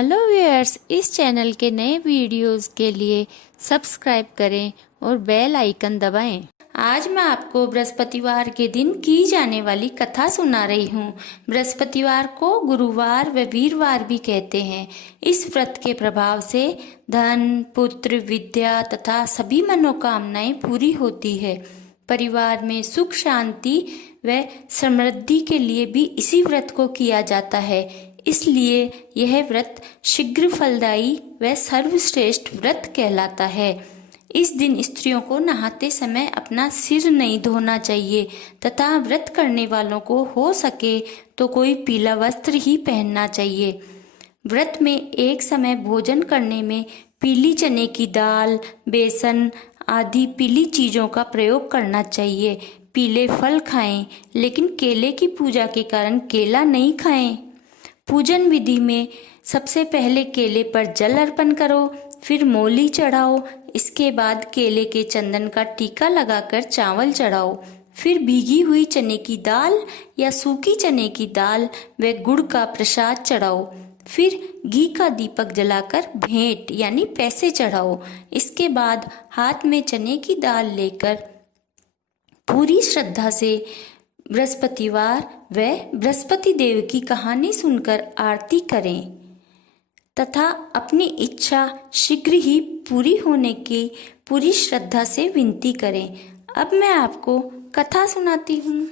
Hello viewers, इस channel के नए वीडियोस के लिए सब्सक्राइब करें और बेल आइकन दबाएं। आज मैं आपको बृहस्पतिवार के दिन की जाने वाली कथा सुना रही हूँ। बृहस्पतिवार को गुरुवार व वीरवार भी कहते हैं। इस व्रत के प्रभाव से धन, पुत्र, विद्या तथा सभी मनोकामनाएं पूरी होती है। परिवार में सुख, शांति व समृद्धि के लिए भी इसी व्रत को किया जाता है। इसलिए यह व्रत शीघ्र फलदायी व सर्वश्रेष्ठ व्रत कहलाता है। इस दिन स्त्रियों को नहाते समय अपना सिर नहीं धोना चाहिए तथा व्रत करने वालों को हो सके तो कोई पीला वस्त्र ही पहनना चाहिए। व्रत में एक समय भोजन करने में पीली चने की दाल, बेसन आदि पीली चीजों का प्रयोग करना चाहिए। पीले फल खाएं, लेकिन केले की पूजा के कारण केला नहीं खाएं। पूजन विधि में सबसे पहले केले पर जल अर्पण करो, फिर मोली चढ़ाओ। इसके बाद केले के चंदन का टीका लगाकर चावल चढ़ाओ। फिर भीगी हुई चने की दाल या सूखी चने की दाल व गुड़ का प्रसाद चढ़ाओ। फिर घी का दीपक जलाकर भेंट यानी पैसे चढ़ाओ। इसके बाद हाथ में चने की दाल लेकर पूरी श्रद्धा से बृहस्पतिवार व बृहस्पति देव की कहानी सुनकर आरती करें तथा अपनी इच्छा शीघ्र ही पूरी होने की पूरी श्रद्धा से विनती करें। अब मैं आपको कथा सुनाती हूँ।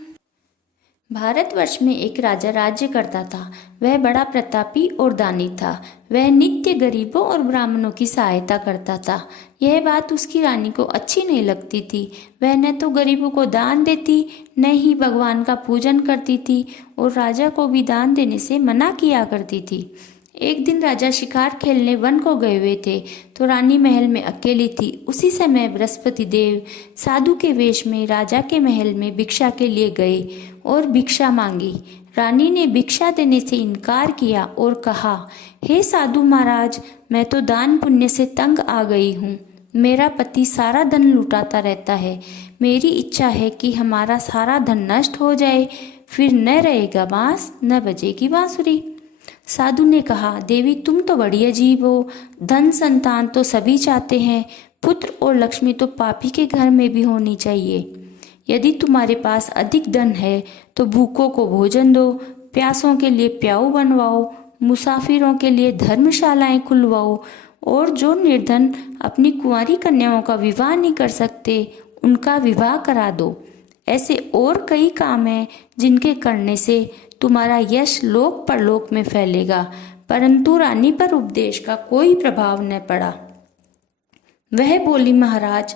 भारतवर्ष में एक राजा राज्य करता था। वह बड़ा प्रतापी और दानी था। वह नित्य गरीबों और ब्राह्मणों की सहायता करता था। यह बात उसकी रानी को अच्छी नहीं लगती थी। वह न तो गरीबों को दान देती, न ही भगवान का पूजन करती थी और राजा को भी दान देने से मना किया करती थी। एक दिन राजा शिकार खेलने वन को गए हुए थे तो रानी महल में अकेली थी। उसी समय बृहस्पति देव साधु के वेश में राजा के महल में भिक्षा के लिए गए और भिक्षा मांगी। रानी ने भिक्षा देने से इनकार किया और कहा, हे साधु महाराज, मैं तो दान पुण्य से तंग आ गई हूँ। मेरा पति सारा धन लुटाता रहता है। मेरी इच्छा है कि हमारा सारा धन नष्ट हो जाए, फिर न रहेगा बांस न बजेगी बांसुरी। साधु ने कहा, देवी तुम तो बड़ी अजीब हो। धन संतान तो सभी चाहते हैं, पुत्र और लक्ष्मी तो पापी के घर में भी होनी चाहिए। यदि तुम्हारे पास अधिक धन है तो भूखों को भोजन दो, प्यासों के लिए प्याऊ बनवाओ, मुसाफिरों के लिए धर्मशालाएं खुलवाओ और जो निर्धन अपनी कुंवारी कन्याओं का विवाह नहीं कर सकते उनका विवाह करा दो। ऐसे और कई काम हैं जिनके करने से तुम्हारा यश लोक परलोक में फैलेगा। परंतु रानी पर उपदेश का कोई प्रभाव न पड़ा। वह बोली, महाराज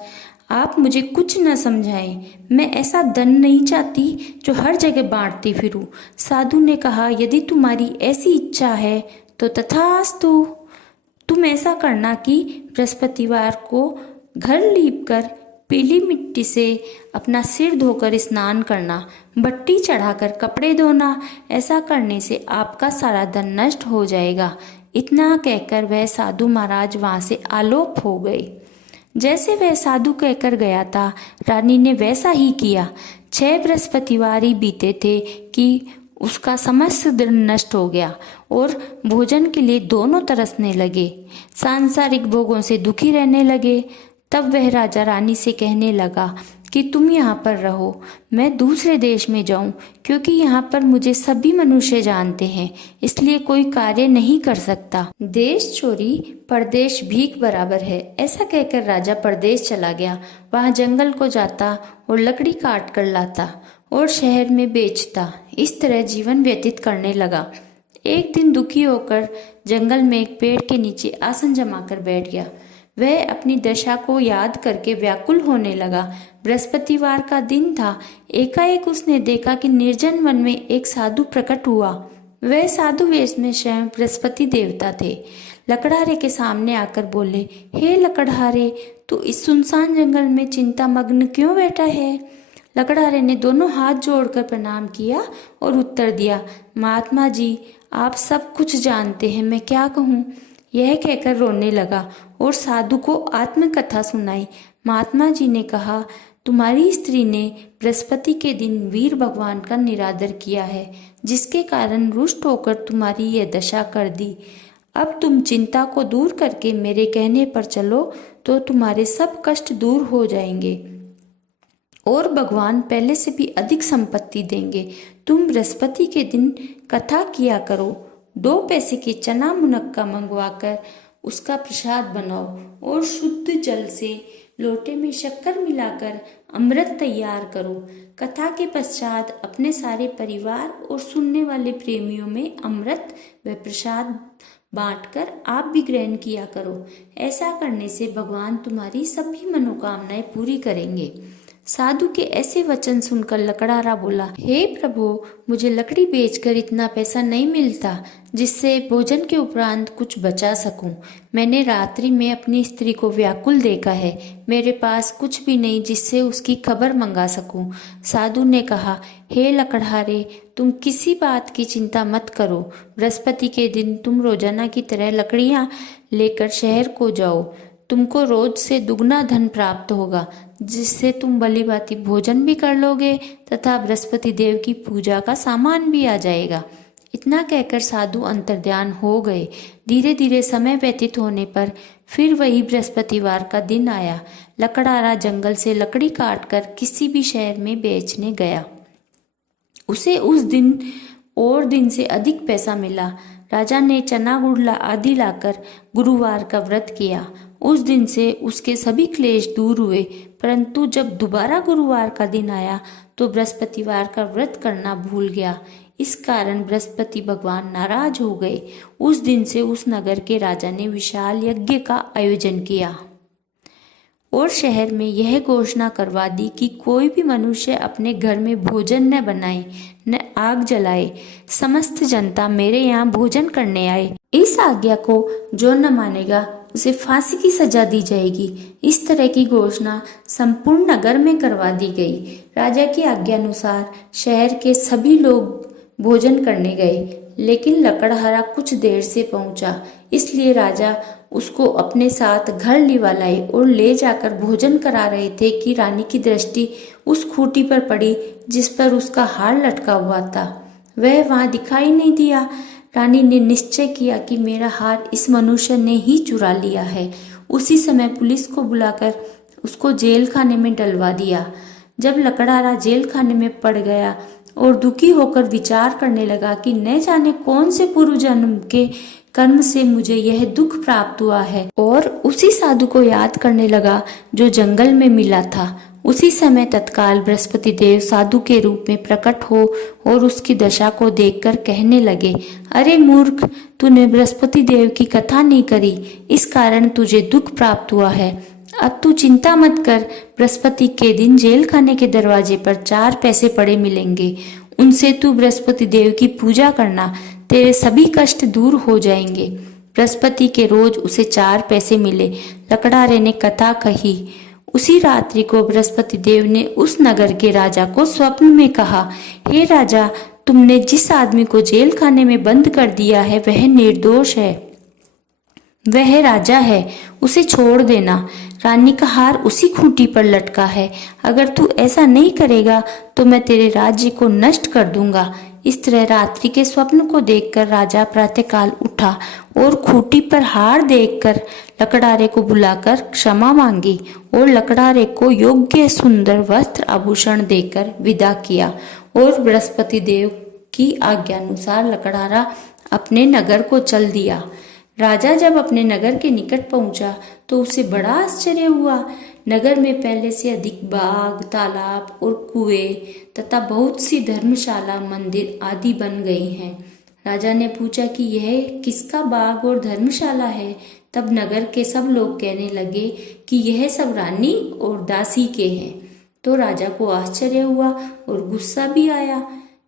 आप मुझे कुछ न समझाएं। मैं ऐसा धन नहीं चाहती जो हर जगह बांटती फिरूं। साधु ने कहा, यदि तुम्हारी ऐसी इच्छा है तो तथास्तु। तुम ऐसा करना कि बृहस्पतिवार को घर लीपकर पीली मिट्टी से अपना सिर धोकर स्नान करना, बट्टी चढ़ाकर कपड़े धोना। ऐसा करने से आपका सारा धन नष्ट हो जाएगा। इतना कहकर वह साधु महाराज वहां से आलोप हो गए। जैसे वह साधु कहकर गया था, रानी ने वैसा ही किया। 6 बृहस्पतिवार ही बीते थे कि उसका समस्त धन नष्ट हो गया और भोजन के लिए दोनों तरसने लगे। सांसारिक भोगों से दुखी रहने लगे। तब वह राजा रानी से कहने लगा कि तुम यहाँ पर रहो, मैं दूसरे देश में जाऊं, क्योंकि यहाँ पर मुझे सभी मनुष्य जानते हैं, इसलिए कोई कार्य नहीं कर सकता। देश चोरी परदेश भीख बराबर है। ऐसा कहकर राजा परदेश चला गया। वहाँ जंगल को जाता और लकड़ी काट कर लाता और शहर में बेचता। इस तरह जीवन व्यतीत करने लगा। एक दिन दुखी होकर जंगल में एक पेड़ के नीचे आसन जमाकर बैठ गया। वह अपनी दशा को याद करके व्याकुल होने लगा। बृहस्पतिवार का दिन था। एकाएक उसने देखा कि निर्जन वन में एक साधु प्रकट हुआ। वह साधु वेश में स्वयं बृहस्पति देवता थे। लकड़हारे के सामने आकर बोले, हे लकड़हारे, तू इस सुनसान जंगल में चिंता मग्न क्यों बैठा है? लकड़हारे ने दोनों हाथ जोड़कर प्रणाम किया और उत्तर दिया, महात्मा जी, आप सब कुछ जानते हैं, मैं क्या कहूँ। यह कहकर रोने लगा और साधु को आत्मकथा सुनाई। महात्मा जी ने कहा, तुम्हारी स्त्री ने बृहस्पति के दिन वीर भगवान का निरादर किया है, जिसके कारण रुष्ट होकर तुम्हारी यह दशा कर दी। अब तुम चिंता को दूर करके मेरे कहने पर चलो तो तुम्हारे सब कष्ट दूर हो जाएंगे और भगवान पहले से भी अधिक संपत्ति देंगे। तुम बृहस्पति के दिन कथा किया करो। 2 पैसे के चना मुनक्का मंगवाकर उसका प्रसाद बनाओ और शुद्ध जल से लोटे में शक्कर मिलाकर अमृत तैयार करो। कथा के पश्चात अपने सारे परिवार और सुनने वाले प्रेमियों में अमृत व प्रसाद बांटकर आप भी ग्रहण किया करो। ऐसा करने से भगवान तुम्हारी सभी मनोकामनाएं पूरी करेंगे। साधु के ऐसे वचन सुनकर लकड़हारा बोला, हे प्रभु, मुझे लकड़ी बेचकर इतना पैसा नहीं मिलता जिससे भोजन के उपरांत कुछ बचा सकूं। मैंने रात्रि में अपनी स्त्री को व्याकुल देखा है। मेरे पास कुछ भी नहीं जिससे उसकी खबर मंगा सकूं। साधु ने कहा, हे लकड़हारे, तुम किसी बात की चिंता मत करो। बृहस्पति के दिन तुम रोजाना की तरह लकड़ियां लेकर शहर को जाओ। तुमको रोज से दुगना धन प्राप्त होगा, जिससे तुम भली भांति भोजन भी कर लोगे तथा बृहस्पति देव की पूजा का सामान भी आ जाएगा। इतना कहकर साधु अंतर्ध्यान हो गए। धीरे धीरे समय व्यतीत होने पर फिर वही बृहस्पतिवार का दिन आया। लकड़हारा जंगल से लकड़ी काटकर किसी भी शहर में बेचने गया। उसे उस दिन और दिन से अधिक पैसा मिला। राजा ने चना गुड़ आदि लाकर गुरुवार का व्रत किया। उस दिन से उसके सभी क्लेश दूर हुए। परंतु जब दोबारा गुरुवार का दिन आया तो बृहस्पतिवार का व्रत करना भूल गया। इस कारण बृहस्पति भगवान नाराज हो गए। उस दिन से उस नगर के राजा ने विशाल यज्ञ का आयोजन किया और शहर में यह घोषणा करवा दी कि कोई भी मनुष्य अपने घर में भोजन न बनाए, न आग जलाए। समस्त जनता मेरे यहाँ भोजन करने आए। इस आज्ञा को जो न मानेगा उसे फांसी की सजा दी जाएगी। इस तरह की घोषणा संपूर्ण नगर में करवा दी गई। राजा की आज्ञा अनुसार शहर के सभी लोग भोजन करने गए, लेकिन लकड़हारा कुछ देर से पहुंचा। इसलिए राजा उसको अपने साथ घर लिवा लाए और ले जाकर भोजन करा रहे थे कि रानी की दृष्टि उस खूंटी पर पड़ी जिस पर उसका हार लटका हुआ था। वह वहां दिखाई नहीं दिया। रानी ने निश्चय किया कि मेरा हार इस मनुष्य ने ही चुरा लिया है। उसी समय पुलिस को बुलाकर उसको जेल खाने में डलवा दिया। जब लकड़हारा जेल खाने में पड़ गया और दुखी होकर विचार करने लगा कि न जाने कौन से पूर्व जन्म के कर्म से मुझे यह दुख प्राप्त हुआ है, और उसी साधु को याद करने लगा जो जंगल में मिला था। उसी समय तत्काल बृहस्पति देव साधु के रूप में प्रकट हो और उसकी दशा को देखकर कहने लगे, अरे मूर्ख, तूने बृहस्पति देव की कथा नहीं करी, इस कारण तुझे दुख प्राप्त हुआ है। अब तू चिंता मत कर। बृहस्पति के दिन जेल खाने के दरवाजे पर 4 पैसे पड़े मिलेंगे। उनसे तू बृहस्पति देव की पूजा करना, तेरे सभी कष्ट दूर हो जाएंगे। बृहस्पति के रोज उसे 4 पैसे मिले। लकड़हारे ने कथा कही। उसी रात्रि को बृहस्पति देव ने उस नगर के राजा को स्वप्न में कहा, हे राजा, तुमने जिस आदमी को जेल खाने में बंद कर दिया है वह निर्दोष है, वह राजा है, उसे छोड़ देना। रानी का हार उसी खूंटी पर लटका है। अगर तू ऐसा नहीं करेगा तो मैं तेरे राज्य को नष्ट कर दूंगा। इस तरह रात्रि के स्वप्न को देखकर राजा प्रातःकाल उठा और खूंटी पर हार देखकर लकड़हारे को बुलाकर क्षमा मांगी और लकड़हारे को योग्य सुंदर वस्त्र आभूषण देकर विदा किया। और बृहस्पति देव की आज्ञानुसार लकड़हारा अपने नगर को चल दिया। राजा जब अपने नगर के निकट पहुंचा तो उसे बड़ा आश्चर्य हुआ। नगर में पहले से अधिक बाग, तालाब और कुएं तथा बहुत सी धर्मशाला, मंदिर आदि बन गई हैं। राजा ने पूछा कि यह किसका बाग और धर्मशाला है। तब नगर के सब लोग कहने लगे कि यह सब रानी और दासी के हैं। तो राजा को आश्चर्य हुआ और गुस्सा भी आया।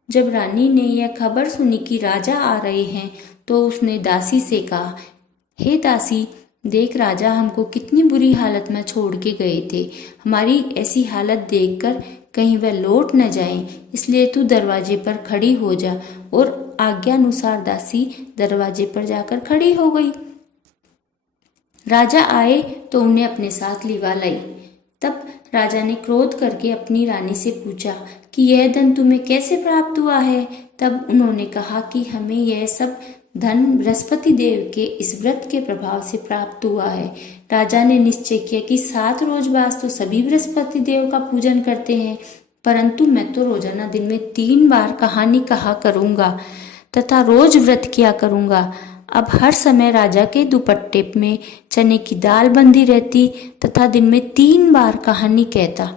जब रानी ने यह खबर सुनी कि राजा आ रहे हैं तो उसने दासी से कहा, हे दासी, देख राजा हमको कितनी बुरी हालत में छोड़ के गए थे। हमारी ऐसी हालत देखकर कहीं वह लौट न जाएं, इसलिए तू दरवाजे पर खड़ी हो जा। और आज्ञानुसार दासी दरवाजे पर जाकर खड़ी हो गई। राजा आए तो उन्हें अपने साथ लिवा लाई। तब राजा ने क्रोध करके अपनी रानी से पूछा कि यह धन तुम्हें कैसे प्राप्त हुआ है। तब उन्होंने कहा कि हमें यह सब धन बृहस्पति देव के इस व्रत के प्रभाव से प्राप्त हुआ है। राजा ने निश्चय किया कि 7 रोज बाद तो सभी बृहस्पति देव का पूजन करते हैं, परंतु मैं तो रोजाना दिन में 3 बार कहानी कहा करूंगा तथा रोज व्रत किया करूंगा। अब हर समय राजा के दुपट्टे में चने की दाल बंधी रहती तथा दिन में 3 बार कहानी कहता।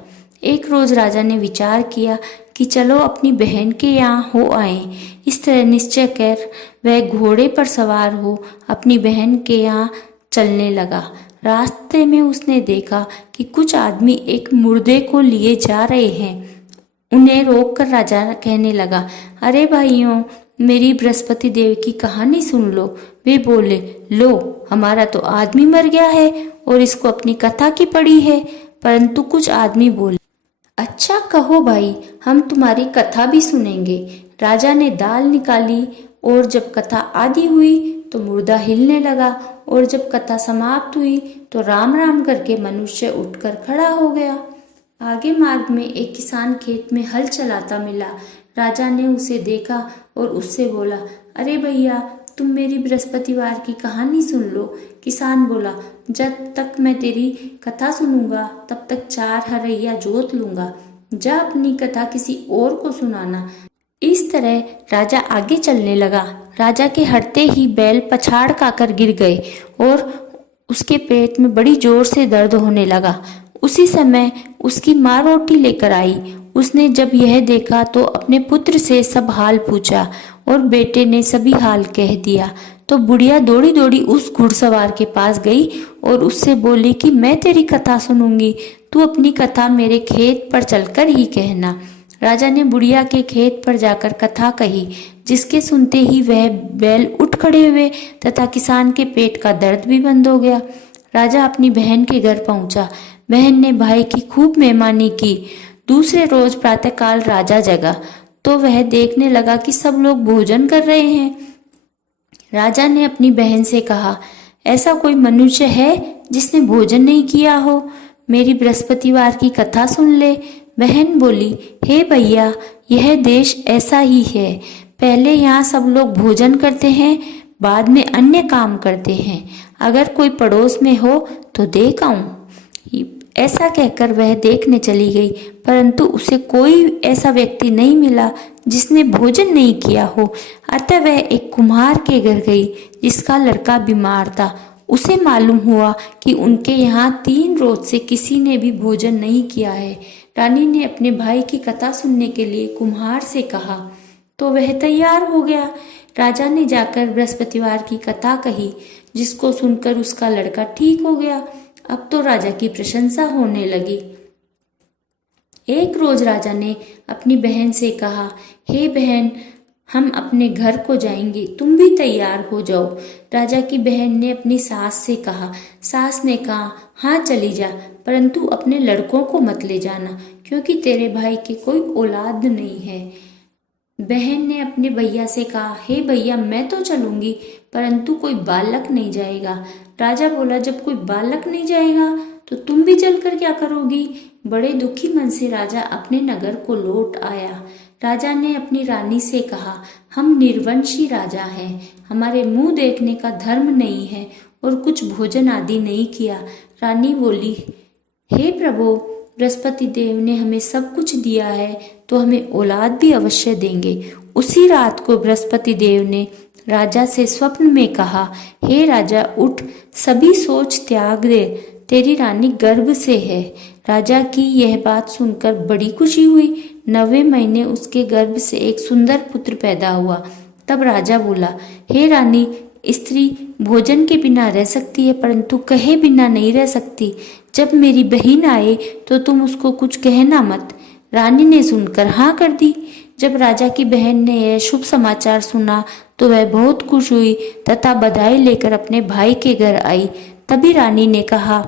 एक रोज राजा ने विचार किया कि चलो अपनी बहन के यहाँ हो आए। इस तरह निश्चय कर वह घोड़े पर सवार हो अपनी बहन के यहाँ चलने लगा। रास्ते में उसने देखा कि कुछ आदमी एक मुर्दे को लिए जा रहे हैं। उन्हें रोककर राजा कहने लगा, अरे भाइयों, मेरी बृहस्पति देव की कहानी सुन लो। वे बोले, लो, हमारा तो आदमी मर गया है और इसको अपनी कथा की पड़ी है। परंतु कुछ आदमी बोले, अच्छा कहो भाई, हम तुम्हारी कथा भी सुनेंगे। राजा ने दाल निकाली और जब कथा आधी हुई तो मुर्दा हिलने लगा और जब कथा समाप्त हुई तो राम राम करके मनुष्य उठकर खड़ा हो गया। आगे मार्ग में एक किसान खेत में हल चलाता मिला। राजा ने उसे देखा और उससे बोला, अरे भैया, तुम मेरी बृहस्पतिवार की कहानी सुन लो। किसान बोला, जब तक मैं तेरी कथा सुनूंगा तब तक 4 हरैया जोत लूंगा। जा अपनी कथा किसी और को सुनाना। इस तरह राजा आगे चलने लगा। राजा के हटते ही बैल पछाड़ खाकर गिर गए और उसके पेट में बड़ी जोर से दर्द होने लगा। उसी समय उसकी माँ रोटी लेकर आई। उसने जब यह देखा तो अपने पुत्र से सब हाल पूछा और बेटे ने सभी हाल कह दिया। तो बुढ़िया दौड़ी दौड़ी उस घुड़सवार के पास गई और उससे बोली कि मैं तेरी कथा सुनूंगी, तू अपनी कथा मेरे खेत पर चलकर ही कहना। राजा ने बुढ़िया के खेत पर जाकर कथा कही, जिसके सुनते ही वह बैल उठ खड़े हुए तथा किसान के पेट का दर्द भी बंद हो गया। राजा अपनी बहन के घर पहुंचा। बहन ने भाई की खूब मेहमानी की। दूसरे रोज प्रातःकाल राजा जगा तो वह देखने लगा कि सब लोग भोजन कर रहे हैं। राजा ने अपनी बहन से कहा, ऐसा कोई मनुष्य है जिसने भोजन नहीं किया हो? मेरी बृहस्पतिवार की कथा सुन ले। बहन बोली, हे भैया, यह देश ऐसा ही है। पहले यहाँ सब लोग भोजन करते हैं, बाद में अन्य काम करते हैं। अगर कोई पड़ोस में हो तो देख आऊं। ऐसा कहकर वह देखने चली गई, परंतु उसे कोई ऐसा व्यक्ति नहीं मिला जिसने भोजन नहीं किया हो। अतः वह एक कुम्हार के घर गई जिसका लड़का बीमार था। उसे मालूम हुआ कि उनके यहाँ 3 रोज से किसी ने भी भोजन नहीं किया है। रानी ने अपने भाई की कथा सुनने के लिए कुम्हार से कहा तो वह तैयार हो गया। राजा ने जाकर बृहस्पतिवार की कथा कही, जिसको सुनकर उसका लड़का ठीक हो गया। अब तो राजा की प्रशंसा होने लगी। एक रोज राजा ने अपनी बहन से कहा, हे बहन, हम अपने घर को जाएंगे, तुम भी तैयार हो जाओ। राजा की बहन ने अपनी सास से कहा। सास ने कहा, हाँ चली जा, परंतु अपने लड़कों को मत ले जाना, क्योंकि तेरे भाई की कोई औलाद नहीं है। बहन ने अपने भैया से कहा, हे भैया, मैं तो चलूंगी, परंतु कोई बालक नहीं जाएगा। राजा बोला, जब कोई बालक नहीं जाएगा तो तुम भी चलकर क्या करोगी? बड़े दुखी मन से राजा अपने नगर को लौट आया। राजा ने अपनी रानी से कहा, हम निर्वंशी राजा हैं, हमारे मुंह देखने का धर्म नहीं है और कुछ भोजन आदि नहीं किया। रानी बोली, हे प्रभु, बृहस्पति देव ने हमें सब कुछ दिया है तो हमें औलाद भी अवश्य देंगे। उसी रात को बृहस्पति देव ने राजा से स्वप्न में कहा, हे राजा, उठ, सभी सोच त्याग दे, तेरी रानी गर्भ से है। राजा की यह बात सुनकर बड़ी खुशी हुई। 9वें महीने उसके गर्भ से एक सुंदर पुत्र पैदा हुआ। तब राजा बोला, हे रानी, स्त्री भोजन के बिना रह सकती है, परंतु कहे बिना नहीं रह सकती। जब मेरी बहन आए तो तुम उसको कुछ कहना मत। रानी ने सुनकर हाँ कर दी। जब राजा की बहन ने यह शुभ समाचार सुना तो वह बहुत खुश हुई तथा बधाई लेकर अपने भाई के घर आई। तभी रानी ने कहा,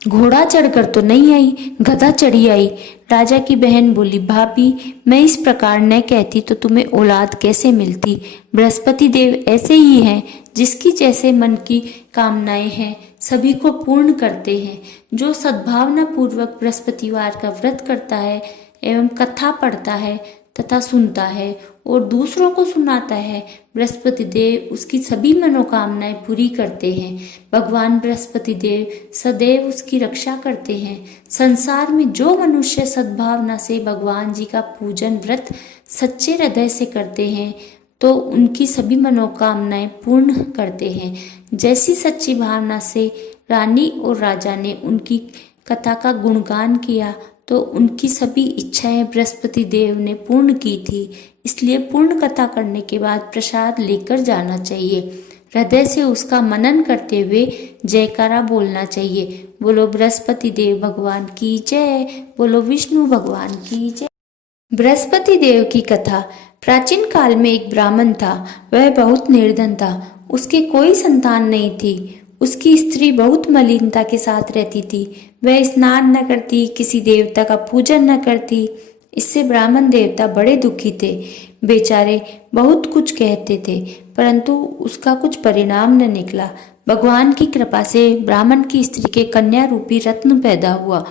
घोड़ा चढ़कर तो नहीं आई, गधा चढ़ी आई। राजा की बहन बोली, भाभी, मैं इस प्रकार न कहती तो तुम्हें औलाद कैसे मिलती? बृहस्पति देव ऐसे ही हैं, जिसकी जैसे मन की कामनाएं हैं सभी को पूर्ण करते हैं। जो सद्भावना पूर्वक बृहस्पतिवार का व्रत करता है एवं कथा पढ़ता है तथा सुनता है और दूसरों को सुनाता है, बृहस्पति देव उसकी सभी मनोकामनाएं पूरी करते हैं। भगवान बृहस्पति देव सदैव उसकी रक्षा करते हैं। संसार में जो मनुष्य सद्भावना से भगवान जी का पूजन व्रत सच्चे हृदय से करते हैं तो उनकी सभी मनोकामनाएं पूर्ण करते हैं। जैसी सच्ची भावना से रानी और राजा ने उनकी कथा का गुणगान किया तो उनकी सभी इच्छाएं बृहस्पति देव ने पूर्ण की थी। इसलिए पूर्ण कथा करने के बाद प्रसाद लेकर जाना चाहिए। हृदय से उसका मनन करते हुए जयकारा बोलना चाहिए। बोलो बृहस्पति देव भगवान की जय, बोलो विष्णु भगवान की जय। बृहस्पति देव की कथा। प्राचीन काल में एक ब्राह्मण था। वह बहुत निर्धन था। उसके कोई संतान नहीं थी। उसकी स्त्री बहुत मलिनता के साथ रहती थी। वह स्नान न करती, किसी देवता का पूजन न करती। इससे ब्राह्मण देवता बड़े दुखी थे। बेचारे बहुत कुछ कहते थे परंतु उसका कुछ परिणाम न निकला। भगवान की कृपा से ब्राह्मण की स्त्री के कन्या रूपी रत्न पैदा हुआ।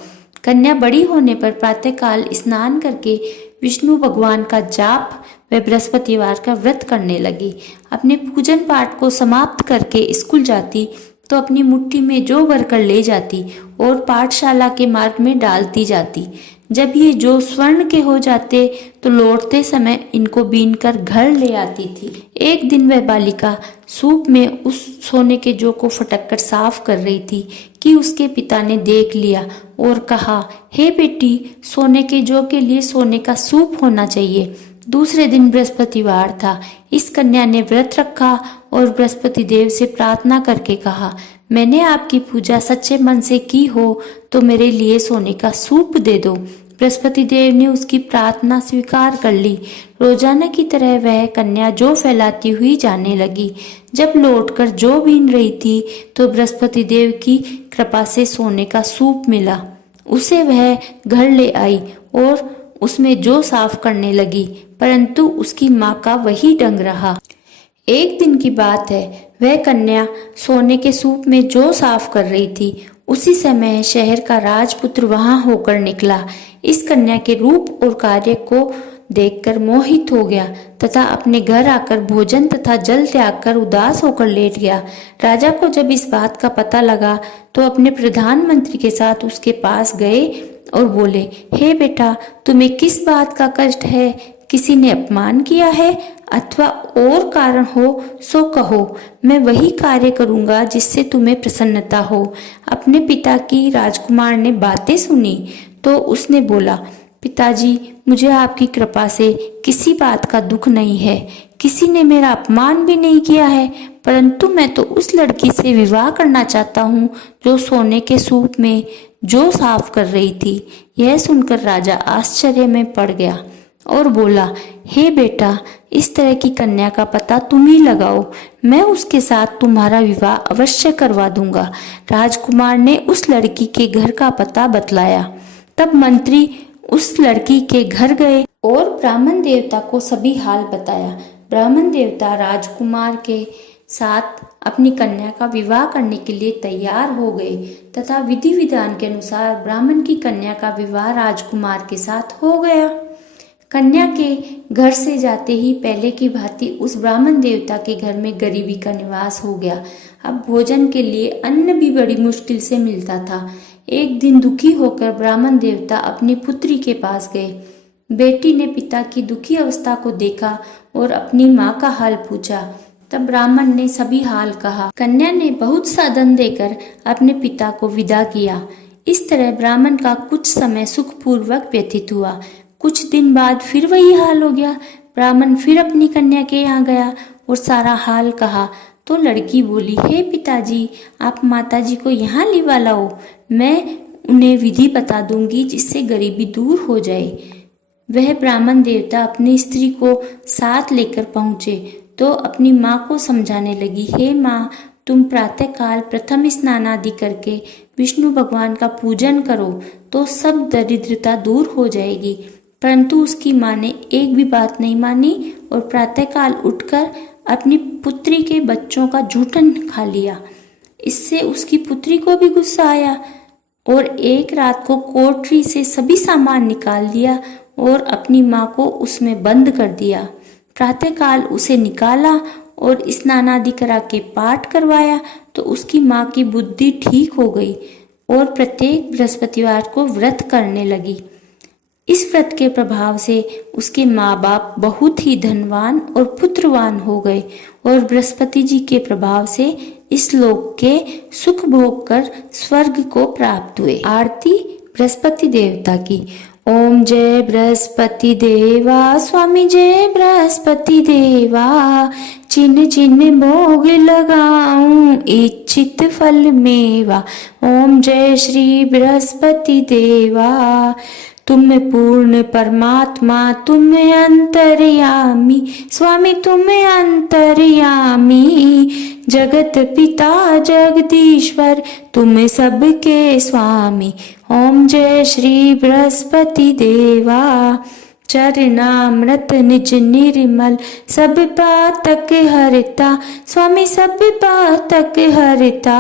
कन्या बड़ी होने पर प्रातःकाल स्नान करके विष्णु भगवान का जाप व बृहस्पतिवार का व्रत करने लगी। अपने पूजन पाठ को समाप्त करके स्कूल जाती तो अपनी मुट्ठी में जौ भरकर ले जाती और पाठशाला के मार्ग में डालती जाती। जब ये जौ स्वर्ण के हो जाते तो लौटते समय इनको बीनकर घर ले आती थी। एक दिन वह बालिका सूप में उस सोने के जौ को फटककर साफ कर रही थी कि उसके पिता ने देख लिया और कहा, हे बेटी, सोने के जौ के लिए सोने का सूप होना चाहिए। दूसरे दिन बृहस्पतिवार था। इस कन्या ने व्रत रखा और बृहस्पति देव से प्रार्थना करके कहा, मैंने आपकी पूजा सच्चे मन से की हो तो मेरे लिए सोने का सूप दे दो। बृहस्पति देव ने उसकी प्रार्थना स्वीकार कर ली। रोजाना की तरह वह कन्या जौ फैलाती हुई जाने लगी। जब लौटकर जौ बीन रही थी तो बृहस्पति देव की कृपा से सोने का सूप मिला। उसे वह घर ले आई और उसमें जौ साफ करने लगी परंतु उसकी माँ का वही ढंग रहा। एक दिन की बात है, वह कन्या सोने के सूप में जौ साफ कर रही थी। उसी समय शहर का राजपुत्र वहां होकर निकला। इस कन्या के रूप और कार्य को देखकर मोहित हो गया तथा अपने घर आकर भोजन तथा जल त्याग कर उदास होकर लेट गया। राजा को जब इस बात का पता लगा तो अपने प्रधानमंत्री के साथ उसके पास गए और बोले, हे बेटा, तुम्हें किस बात का कष्ट है? किसी ने अपमान किया है अथवा और कारण हो सो कहो, मैं वही कार्य करूंगा जिससे तुम्हें प्रसन्नता हो। अपने पिता की राजकुमार ने बातें सुनी तो उसने बोला, पिताजी, मुझे आपकी कृपा से किसी बात का दुख नहीं है। किसी ने मेरा अपमान भी नहीं किया है परंतु मैं तो उस लड़की से विवाह करना चाहता हूँ जो सोने के सूप में जौ साफ कर रही थी। यह सुनकर राजा आश्चर्य में पड़ गया और बोला, हे बेटा, इस तरह की कन्या का पता तुम ही लगाओ। मैं उसके साथ तुम्हारा विवाह अवश्य करवा दूंगा। राजकुमार ने उस लड़की के घर का पता बतलाया। तब मंत्री उस लड़की के घर गए और ब्राह्मण देवता को सभी हाल बताया। ब्राह्मण देवता राजकुमार के साथ अपनी कन्या का विवाह करने के लिए तैयार हो गए तथा विधि विधान के अनुसार ब्राह्मण की कन्या का विवाह राजकुमार के साथ हो गया। कन्या के घर से जाते ही पहले की भांति उस ब्राह्मण देवता के घर में गरीबी का निवास हो गया। अब भोजन के लिए अन्न भी बड़ी मुश्किल से मिलता था। एक दिन दुखी होकर ब्राह्मण देवता अपनी पुत्री के पास गए। बेटी ने पिता की दुखी अवस्था को देखा और अपनी माँ का हाल पूछा। तब ब्राह्मण ने सभी हाल कहा। कन्या ने बहुत साधन देकर अपने पिता को विदा किया। इस तरह ब्राह्मण का कुछ समय सुखपूर्वक व्यतीत हुआ। कुछ दिन बाद फिर वही हाल हो गया। ब्राह्मण फिर अपनी कन्या के यहाँ गया और सारा हाल कहा तो लड़की बोली, हे पिताजी, आप माताजी को यहाँ लिवा लाओ, मैं उन्हें विधि बता दूंगी जिससे गरीबी दूर हो जाए। वह ब्राह्मण देवता अपनी स्त्री को साथ लेकर पहुँचे तो अपनी माँ को समझाने लगी, हे माँ, तुम प्रातःकाल प्रथम स्नान आदि करके विष्णु भगवान का पूजन करो तो सब दरिद्रता दूर हो जाएगी। परंतु उसकी माँ ने एक भी बात नहीं मानी और प्रातःकाल उठकर अपनी पुत्री के बच्चों का जूठन खा लिया। इससे उसकी पुत्री को भी गुस्सा आया और एक रात को कोठरी से सभी सामान निकाल दिया और अपनी माँ को उसमें बंद कर दिया। प्रातःकाल उसे निकाला और स्नान आदि करा के पाठ करवाया तो उसकी माँ की बुद्धि ठीक हो गई और प्रत्येक बृहस्पतिवार को व्रत करने लगी। इस व्रत के प्रभाव से उसके माँ बाप बहुत ही धनवान और पुत्रवान हो गए और बृहस्पति जी के प्रभाव से इस लोक के सुख भोग कर स्वर्ग को प्राप्त हुए। आरती बृहस्पति देवता की। ओम जय बृहस्पति देवा, स्वामी जय बृहस्पति देवा, चिन्ह चिन्ह भोग लगाऊं इच्छित फल मेवा। ओम जय श्री बृहस्पति देवा, तुम पूर्ण परमात्मा, तुम अंतर्यामी, स्वामी तुम अंतर्यामी, जगत पिता जगदीश्वर, तुम सबके स्वामी। ओम जय श्री बृहस्पति देवा, चरणामृत निज निर्मल, सब पातक हरता, स्वामी सब पातक हरता,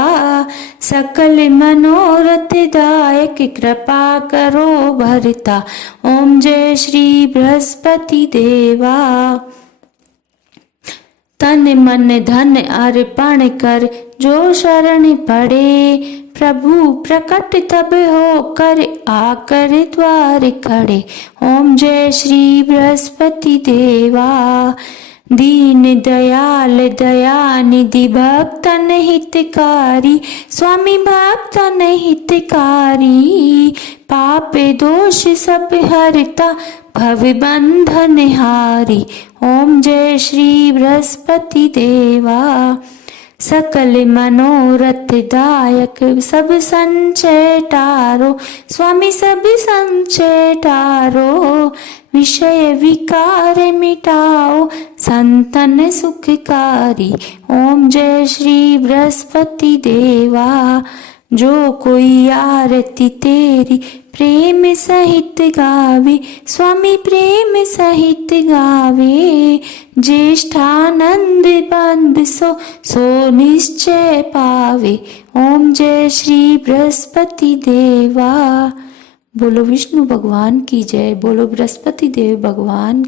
सकल मनोरथ दायक, कृपा करो भरता। ओम जय श्री बृहस्पति देवा, तन मन धन अर्पण कर जो शरण पड़े, प्रभु प्रकट तब हो कर आकर द्वार खड़े। ओम जय श्री बृहस्पति देवा, दीन दयाल दयानिधि, भक्तन हितकारी, स्वामी भक्तन हितकारी, पाप दोष सब हरता, भव बंधन हारी। ओम जय श्री बृहस्पति देवा, सकल मनोरथ दायक, सब संचय टारो, स्वामी सब संचय टारो, विषय विकार मिटाओ, संतन सुखकारी। ओम जय श्री बृहस्पति देवा, जो कोई आरती तेरी प्रेम सहित गावे, स्वामी प्रेम सहित गावे, ज्येष्ठानंद बंद सो निश्चय पावे। ओम जय श्री बृहस्पति देवा। बोलो विष्णु भगवान की जय, बोलो बृहस्पति देव भगवान।